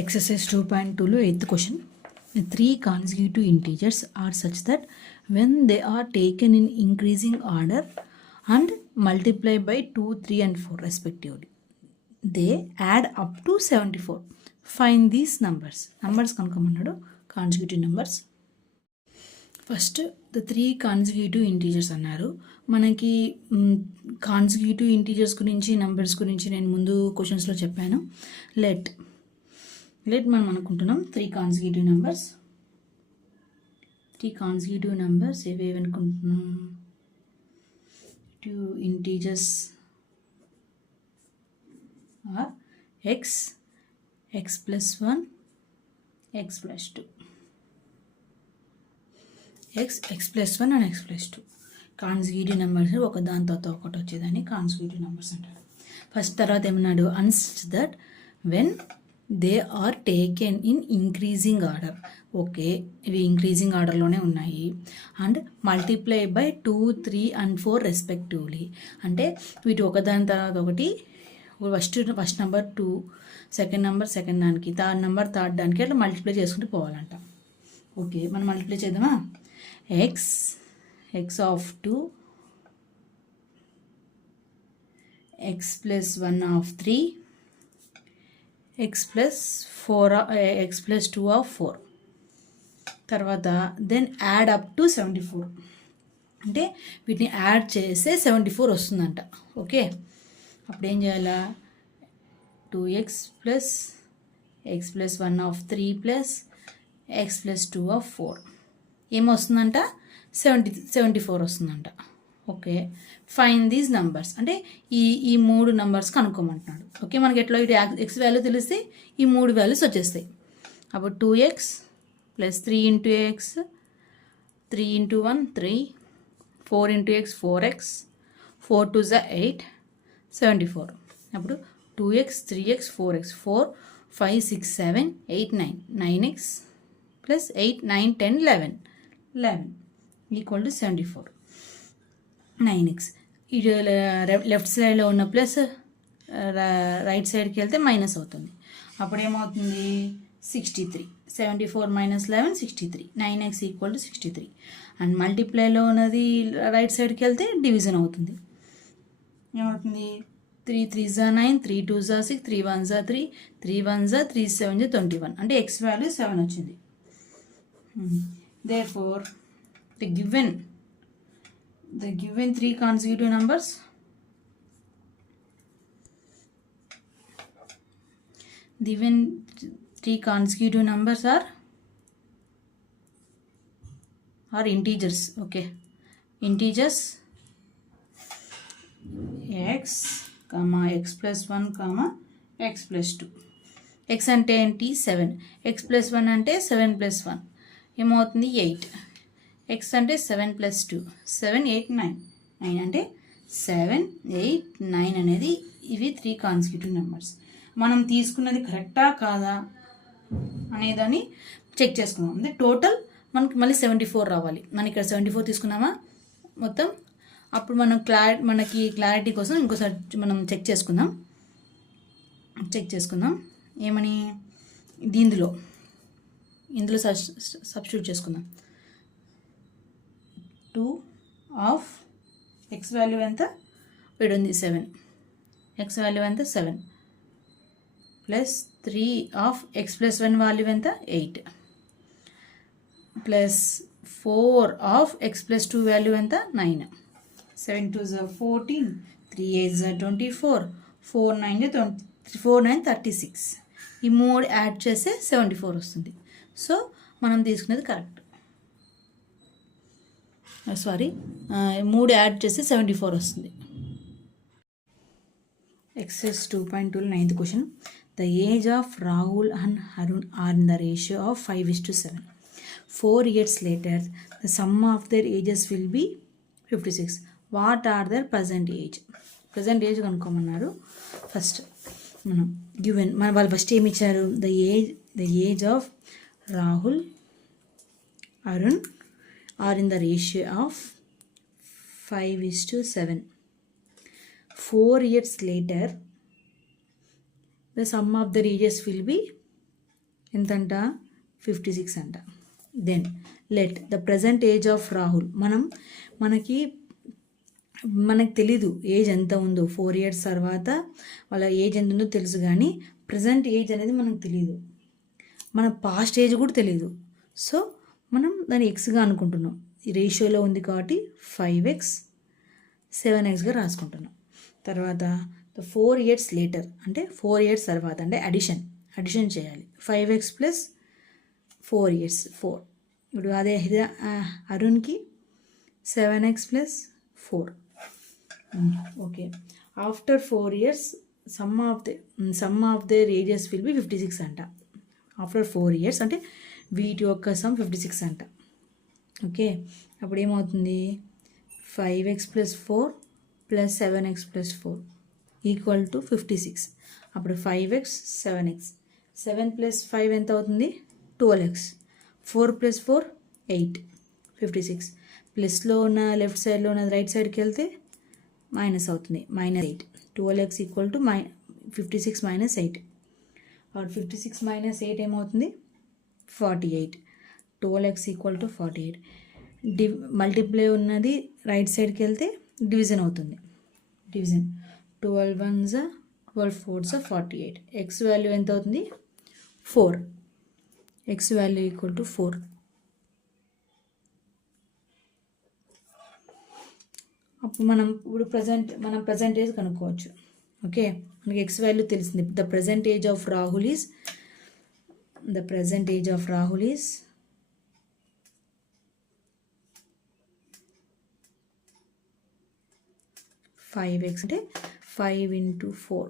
Exercise 2.2 8th question. The three consecutive integers are such that when they are taken in increasing order and multiplied by 2, 3 and 4 respectively, they add up to 74. Find these numbers. Numbers కనుక్కోమన్నాడు consecutive numbers. First the three consecutive integers అన్నారు. మనకి consecutive integers గురించి numbers గురించి నేను ముందు క్వశ్చన్స్లో చెప్పాను. Let మనం అనుకుంటున్నాం three consecutive numbers ఏవేవి అనుకుంటున్నాం. Two integers are X plus 1 X plus 2 X plus 1 and X plus 2 consecutive numbers ఒక దాని తర్వాత ఒకటి వచ్చేదాన్ని కాన్సిక్యూటివ్ నెంబర్స్ అంటారు. ఫస్ట్ తర్వాత ఏమన్నాడు, and such that when they are taken in increasing order. Okay, ఇవి ఇంక్రీజింగ్ ఆర్డర్లోనే ఉన్నాయి. And multiply by 2, 3 and 4 respectively. అంటే వీటి ఒకదాని తర్వాత ఒకటి first number 2, second number second దానికి, థర్డ్ నెంబర్ థర్డ్ దానికి అట్లా మల్టిప్లై చేసుకుంటూ పోవాలంట. ఓకే, మనం మల్టిప్లై చేద్దామా. X of 2 X plus 1 of 3 x plus 2 of 4. తర్వాత దెన్ యాడ్ అప్ టు 74. అంటే వీటిని యాడ్ చేస్తే 74 వస్తుందంట. ఓకే, అప్పుడు ఏం చేయాలా, 2x plus X plus 1 of 3 plus X plus 2 of 4 ఏమొస్తుందంట, 74 వస్తుందంట. ఓకే, ఫైన్ దీస్ నంబర్స్ అంటే ఈ మూడు నంబర్స్ కనుక్కోమంటున్నాడు. ఓకే, మనకి ఎట్లా ఇటు ఎక్స్ వాల్యూ తెలిస్తే ఈ మూడు వాల్యూస్ వచ్చేస్తాయి. అప్పుడు 2x plus 3 into X, 3 into 1 3, 4 into X 4x, 4 2 = 8, 74. అప్పుడు 2x 3x 4x 4 5 6 7 8 9 9x plus 8 9 10 11 equal to 74. 9x ఇటు లెఫ్ట్ సైడ్లో ఉన్న ప్లస్ రైట్ సైడ్కి వెళ్తే మైనస్ అవుతుంది. అప్పుడు ఏమవుతుంది, 63. 74 - 11 63. 9x equal to 63. అండ్ మల్టిప్లైలో ఉన్నది రైట్ సైడ్కి వెళ్తే డివిజన్ అవుతుంది. ఏమవుతుంది, 3 3 = 9, 3 2 = 6, 3 1 = 3, 3 1 = 3 7 = 21. అంటే ఎక్స్ వాల్యూ 7 వచ్చింది. Therefore, the given three consecutive numbers are integers. Okay, integers x, x plus 1, x plus 2. x అంటే ఏంటి, 7. x plus 1 అంటే 7 plus 1 ఏమవుతుంది, 8. x అంటే 7 plus 2 7 8 9 9 అంటే 7 8 9 అనేది ఇవి త్రీ కాన్సిక్యూటివ్ నెంబర్స్. మనం తీసుకున్నది కరెక్టా కాదా అనేదాన్ని చెక్ చేసుకుందాం. అంటే టోటల్ మనకి మళ్ళీ 74 రావాలి. మనం ఇక్కడ 74 తీసుకున్నామా మొత్తం. అప్పుడు మనం మనకి క్లారిటీ కోసం ఇంకోసారి మనం చెక్ చేసుకుందాం. ఏమని, ఇందులో సబ్స్టిట్యూట్ చేసుకుందాం. 2 ఆఫ్ ఎక్స్ వాల్యూ ఎంత, ఇక్కడ ఉంది 7, ఎక్స్ వాల్యూ ఎంత 7 plus 3 of X plus 1 value ఎంత 8 plus 4 of X plus 2 value ఎంత 9. 7 2 = 14, 3 8 = 24, 4 9 = 4 9 36. ఈ మూడు యాడ్ చేస్తే 74 వస్తుంది. సో మనం తీసుకునేది కరెక్ట్. మూడు యాడ్ చేస్తే 74 వస్తుంది. Exercise 2.2 9th question. The age of Rahul and Arun are in the ratio of 5:7. 4 years later, the sum of their ages will be 56. What are their present age? Present age కనుక్కోమన్నారు. First మనం given వాళ్ళు first ఏమి ఇచ్చారు, the age of Rahul, Arun are in the ratio of 5:7. 4 years later, the sum of the ages will be ఎంతంట 56 అంట. Then let the present age of Rahul. మనకు తెలీదు age ఎంత ఉందో. 4 years తర్వాత వాళ్ళ ఏజ్ ఎంత ఉందో తెలుసు, కానీ ప్రజెంట్ ఏజ్ అనేది మనకు తెలియదు. మన పాస్ట్ ఏజ్ కూడా తెలియదు. సో మనం దాన్ని ఎక్స్గా అనుకుంటున్నాం. ఈ రేషియోలో ఉంది కాబట్టి 5x 7xగా రాసుకుంటున్నాం. తర్వాత 4 years లేటర్ అంటే 4 years తర్వాత అంటే అడిషన్ చేయాలి. 5x plus 4 years 4. ఇప్పుడు అదే అరుణ్కి 7x plus 4. Okay. After 4 years some of their ages will be 56 అంట. ఆఫ్టర్ 4 years అంటే వీటి యొక్క సమ్ 56 అంట. ఓకే. అప్పుడు ఏమవుతుంది 5x plus 4 plus 7x plus 4 equal to 56. అప్పుడు 5x 7x 7 ప్లస్ 5 ఎంత అవుతుంది 12x 4 ప్లస్ 4 8 56. ప్లస్లో ఉన్న లెఫ్ట్ సైడ్లో ఉన్న రైట్ సైడ్కి వెళ్తే మైనస్ అవుతుంది -8. 12x equal to 56 minus 8. అప్పుడు 56 మైనస్ 8 ఏమవుతుంది 48. 12x equal to 48. మల్టిప్లై ఉన్నది రైట్ సైడ్కి వెళ్తే డివిజన్ అవుతుంది. Division 12 1s 12 4s 48. X value ఎంత అవుతుంది 4. X value equal to 4. అప్పుడు మనం ప్రజెంట్ ఏజ్ కనుక్కోవచ్చు. ఓకే. మనకి ఎక్స్ వాల్యూ తెలిసింది. The present age of Rahul is 5x అంటే 5 into 4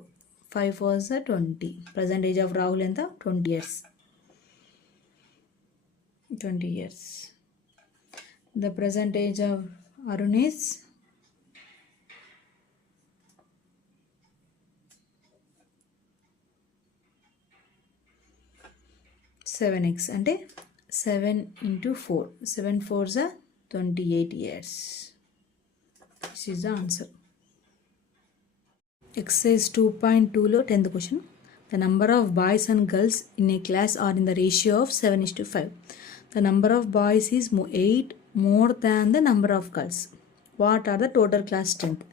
5 4s 20. Present age of Rahul ఎంత 20 years. The present age of Arun is 7x అంటే 7 into 4 7 4s 28 years. This is the answer. Exercise 2.2లో 10th question. The number of boys and girls in a class are in the ratio of 7:5. The number of boys is 8 more than the number of girls. What are the total class strength?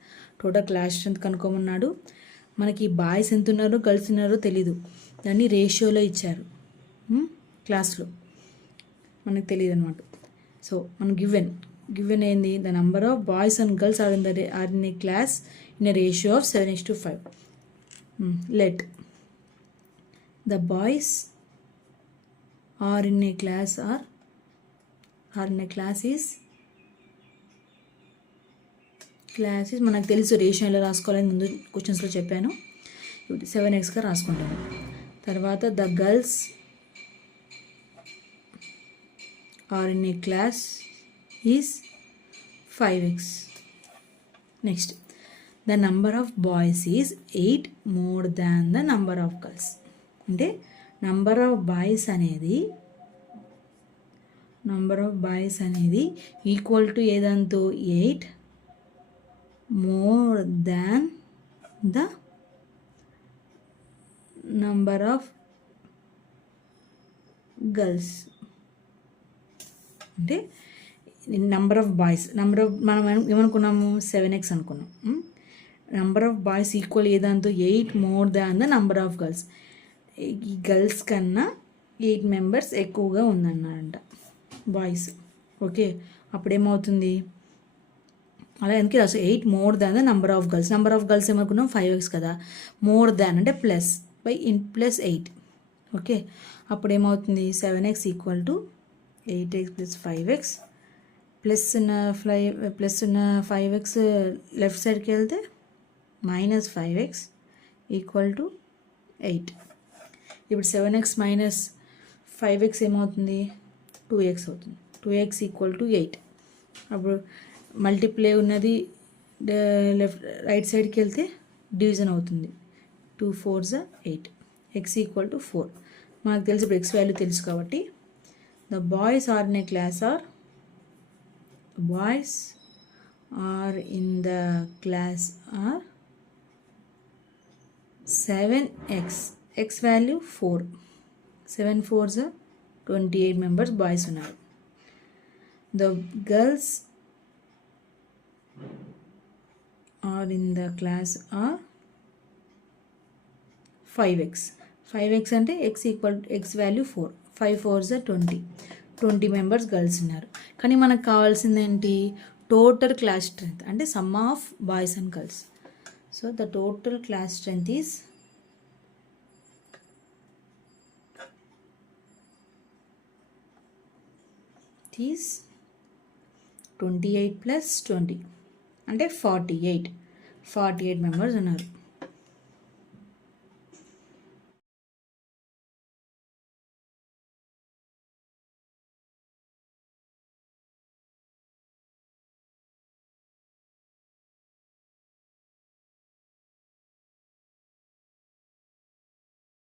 Total class strength కనుక్కోమన్నాడు. మనకి boys ఎంత ఉన్నారో girls ఉన్నారో తెలీదు. దాన్ని రేషియోలో ఇచ్చారు క్లాస్లో, మనకు తెలియదు అనమాట. సో మనం గివెన్ ఏంది the number of boys and girls are in a class in a ratio of 7:5. Let the boys are in a class is మనకు తెలుసు రేషియో ఎలా రాసుకోవాలని ముందు క్వశ్చన్స్లో చెప్పాను. 7xగా రాసుకుంటాను. తర్వాత the girls are in a class is 5x. Next, the number of boys is 8 more than the number of girls. అంటే number of boys అనేది equal to ఏదంతో 8 more than the number of girls. అంటే number of boys మనం ఏమనుకున్నాము 7x అనుకున్నాం. Number of boys equal ఏదాంతో 8 more than the number of girls. ఈ girls కన్నా 8 members ఎక్కువగా ఉందన్నారంట బాయ్స్. ఓకే. అప్పుడేమవుతుంది అలా ఎందుకు రాసు 8 more than the number of girls. Number of girls ఏమనుకున్నాం 5x కదా. మోర్ దాన్ అంటే ప్లస్ బై ప్లస్ 8. ఓకే. అప్పుడేమవుతుంది 7x equal to 8x plus 5x plus ఉన్న 5x లెఫ్ట్ సైడ్కి వెళ్తే -5x ఈక్వల్ టు 8. ఇప్పుడు 7x మైనస్ 5x ఏమవుతుంది 2x అవుతుంది. 2x equal to 8. అప్పుడు మల్టిప్లై ఉన్నది రైట్ సైడ్కి వెళ్తే డివిజన్ అవుతుంది. 2 4s 8. x equal to 4. మనకు తెలుసు ఇప్పుడు ఎక్స్ వాల్యూ తెలుసు కాబట్టి the boys are in a class are 7x. X value 4. 7 4s 28 members boys ఉన్నారు. The girls are in the class are 5x. 5x అంటే x value 4. 5 4s 20 members girls ఉన్నారు. కానీ మనకు కావాల్సింది ఏంటి? టోటల్ క్లాస్ స్ట్రెంత్, అంటే some of boys and girls. So the total class strength is 28 + 20 అంటే 48 members ఉన్నారు.